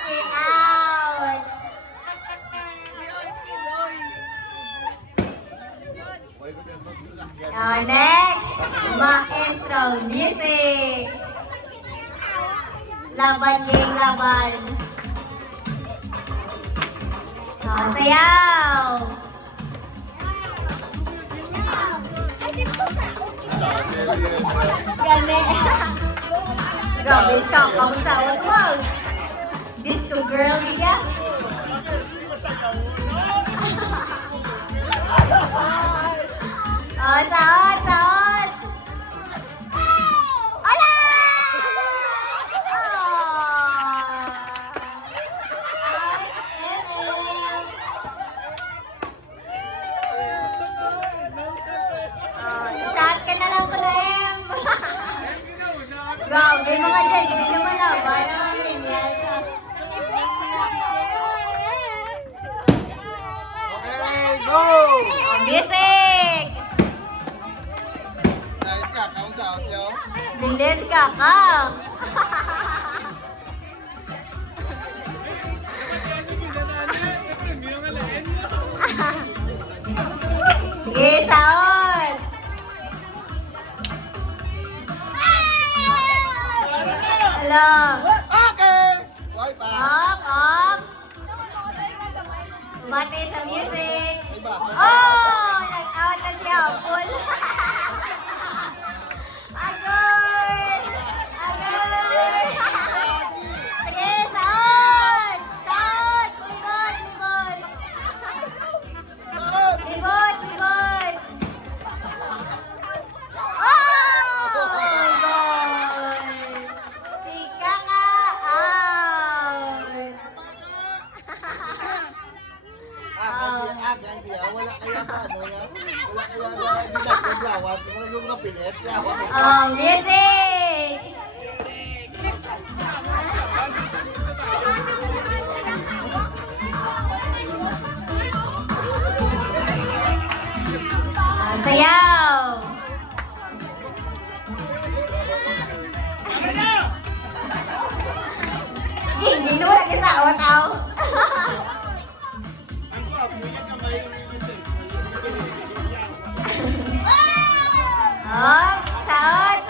Music out. Next, Maestro Music. Laban game laban. Sayaw. Gani. Grabe siya, kamusawat mo. Disco girl niya. Saot. Ala! Shot ka na lang ko na Grabe mga dyan, hindi naman laban ang linyas. Okay, go! Music! Nice ka, count out yo. Bilin ka ka! Sige, saon! Hello! Okay! Wipe out. Up! Mati sa music! Iba. Oh! Nag-out na siya! Full! Agad! Sige, saon! Libot! Oh! Goal! Tika ka! Out! Ganti. Wala kaya pa ano yan? Wala kaya na hindi nagpaglawas. Yung mga pilit. Music! Sayaw! Hindi nyo lagi sa awat-aw. Oh, saot!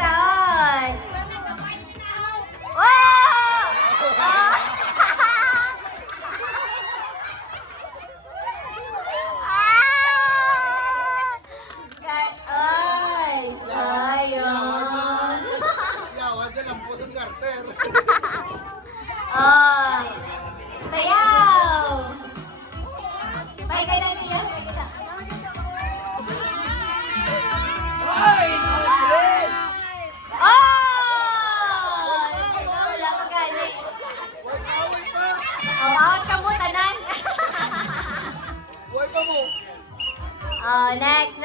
Wow! Oh! Ay, sayang. Yawan sa lampusong garter. Oh, sayaw! Bye, kayo na niyo. Wala pa gani. Oh, out ka mo, tanan. Wipe pa mo. Oh, next.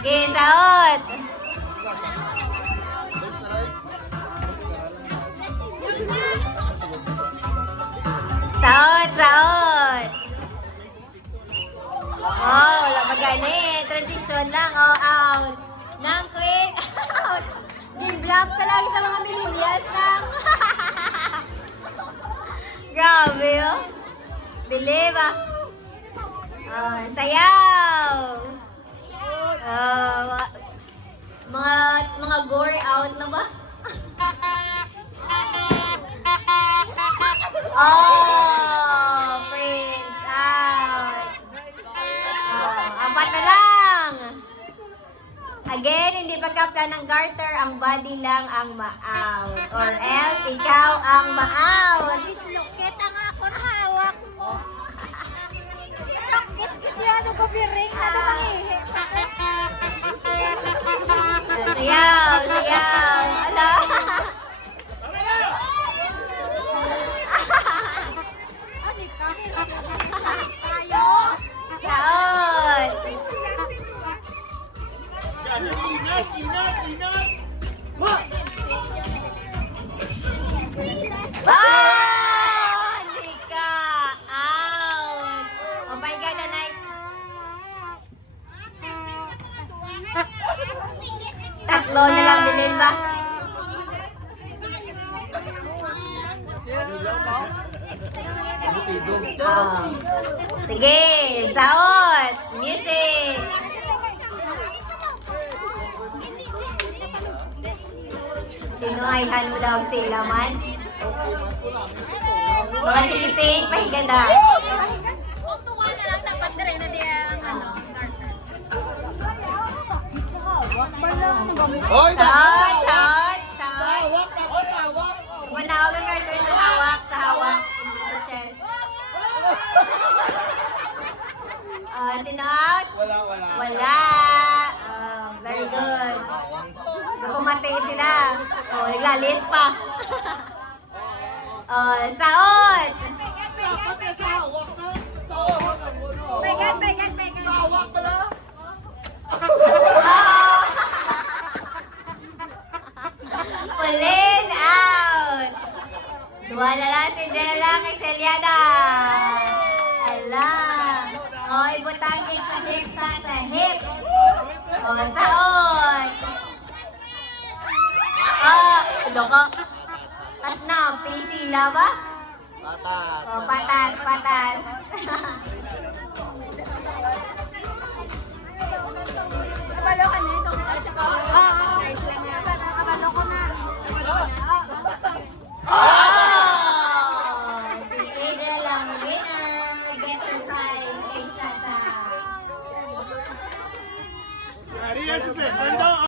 Sige, saot. Saot. Oh, wala pa gani. Transition lang. Oh, out. Nang quick. Out. Di-block talaga sa mga millennials lang. Grabe, oh. Believe, ah. Oh, sayaw. Oh, mga gore out na ba? Oh, Prince out. Oh, apat na lang. Again, hindi pagkapta ng garter, ang body lang ang ma-out. Or else, ikaw ang ma-out. Dislocate ang ako hawak mo. Sakit kasi ano ko biring. Ano mangihi? Sayaw. Ala. Ano ka? Tayo. Saot. Inat! Hindi ka. Out. Oh my God, nanay. Tatlo na lang bilhin ba? Butido. Oh. Sige, saot. Music. Sino ay mo daw sila man? Mga chikiting, pahiganda. Kung tuwa na lang, dapat dire na diya ang ano, Hoy, Saot, saot, saot. Manawag ang cartoon sa hawak, sa chest. Sino out? Wala. Wala. Very good. Kumatay sila. Naglalis pa. Saot. Pauline out. Dua na lang si Dela kay Celiana. Ala. Ibutangin sa hip sa hip. Saot. Loko. Tas na, PC la ba? Patas. Patas. Kabalo ka na ito.